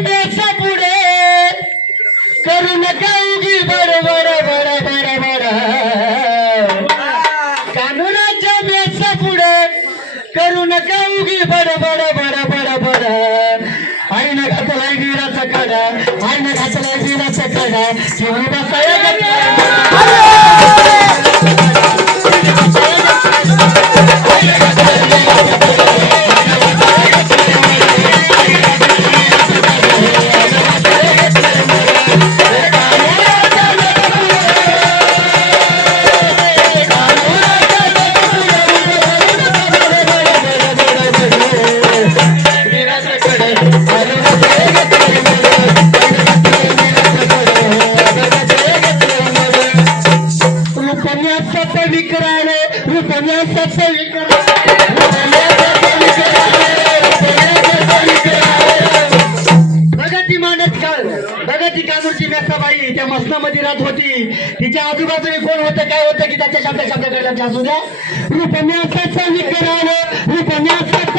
मेसा करू नका उगी बड बड बड बड बड कानूनाच्या मेसा करू नका उगी बड बड बड बड बड आईनं घातलाय वीराचा कडा आईनं घातलाय वीराचा कडा. शिवी बसाया रुपयाचा विक्राळे रुपया बघा ती माणस काळ बघा कानूरची मेसाबाई त्या मसनामध्ये राहत होती. तिच्या आजूबाजूने कोण होतं काय होतं की त्याच्या शब्द शब्द कळल्याच्या असू द्या. रुपयाचा विक्राळे रुपयाचा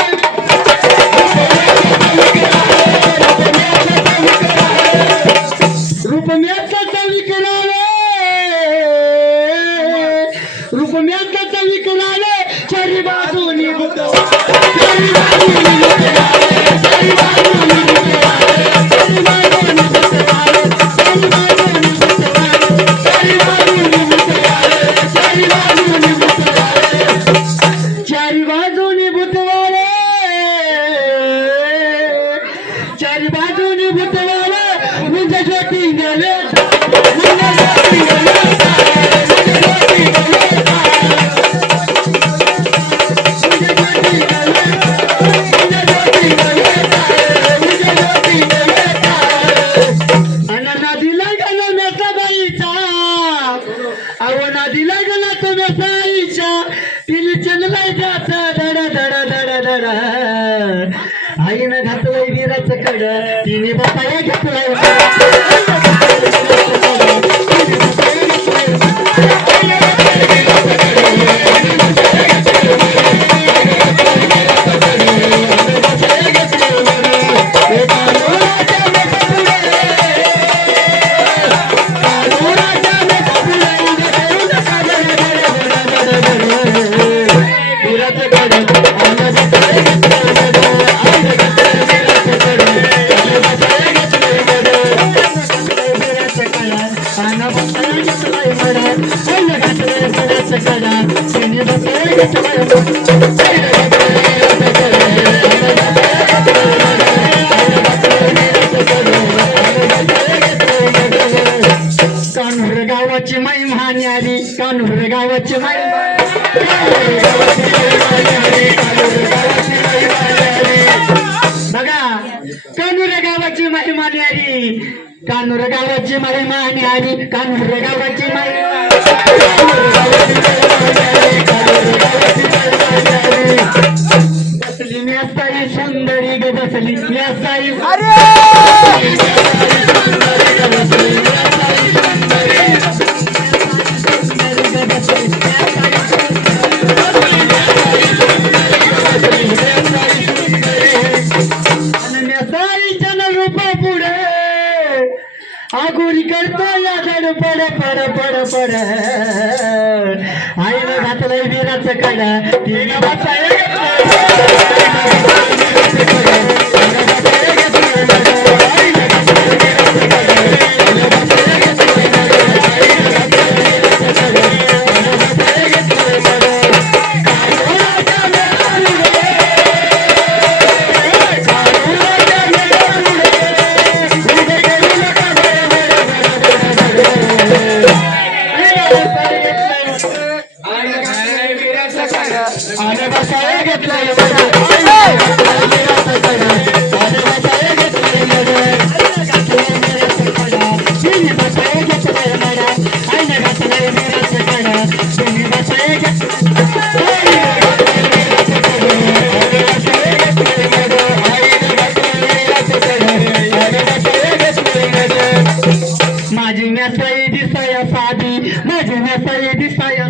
आईनं घातलंय वीराचं कड तिने बसाया घेतलाय. गावाची माई महान्यारी कानूर गावाची माई गावाची माई गावाची माई कानूर गावाची महिमा न्यारी कानूर गावाची महिमा न्यारी कानूर गावाची महिमा बसली मी असाई सुंदर पड पड. पड पड आईनं घातलंय वीराचं कड तिने बसाय माझी नसाई दिसाया साधी माझी नसाई दिसाया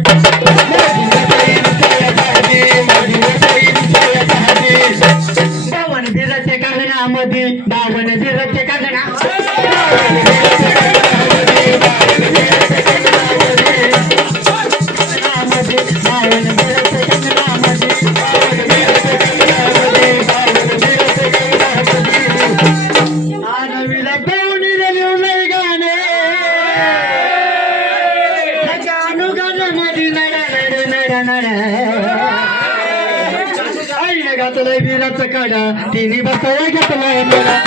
घेतलाय वीराचा काढा. तिने बसाया घेतलाय मला.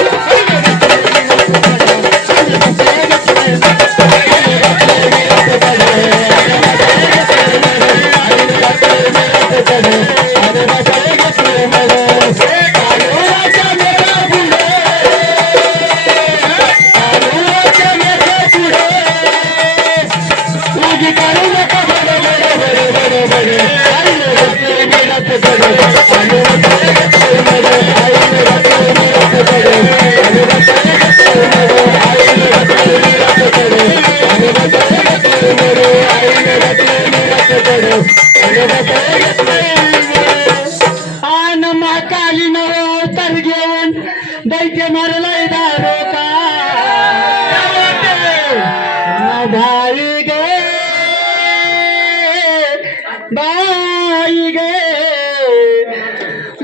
Bye.